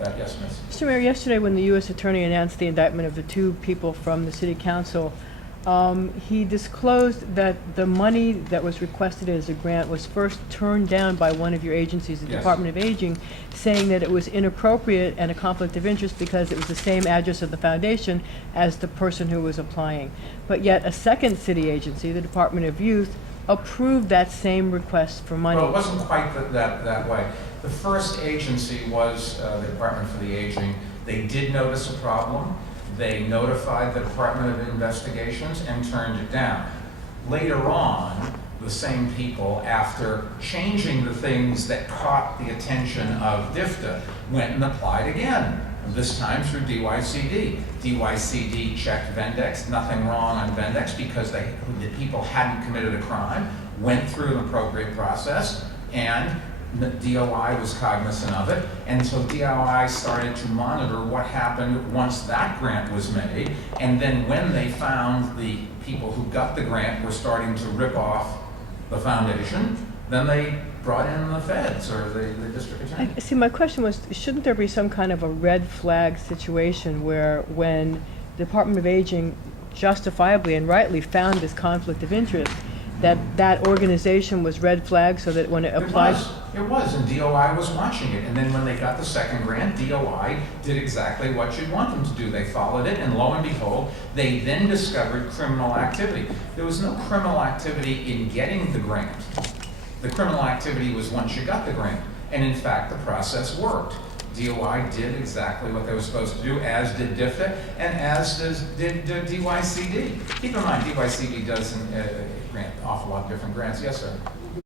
Yes, Miss. Mr. Mayor, yesterday when the U.S. Attorney announced the indictment of the two people from the City Council, he disclosed that the money that was requested as a grant was first turned down by one of your agencies, the Yes. Department of Aging, saying that it was inappropriate and a conflict of interest because it was the same address of the foundation as the person who was applying. But yet a second city agency, the Department of Youth, approved that same request for money. Well, it wasn't quite that way. The first agency was the Department for the Aging. They did notice a problem. They notified the Department of Investigations and turned it down. Later on, the same people, after changing the things that caught the attention of DFTA, went and applied again, this time through DYCD. DYCD checked Vendex, nothing wrong on Vendex because the people hadn't committed a crime, went through an appropriate process, and the DOI was cognizant of it, and so DOI started to monitor what happened once that grant was made, and then when they found the people who got the grant were starting to rip off the foundation, then they brought in the feds or the district attorney. See, my question was, shouldn't there be some kind of a red flag situation where when the Department of Aging justifiably and rightly found this conflict of interest, that organization was red flagged so that when it applied... It was, and DOI was watching it. And then when they got the second grant, DOI did exactly what you'd want them to do. They followed it, and lo and behold, they then discovered criminal activity. There was no criminal activity in getting the grant. The criminal activity was once you got the grant. And in fact, the process worked. DOI did exactly what they were supposed to do, as did DFTA, and as did DYCD. Keep in mind, DYCD does grant an awful lot of different grants. Yes, sir.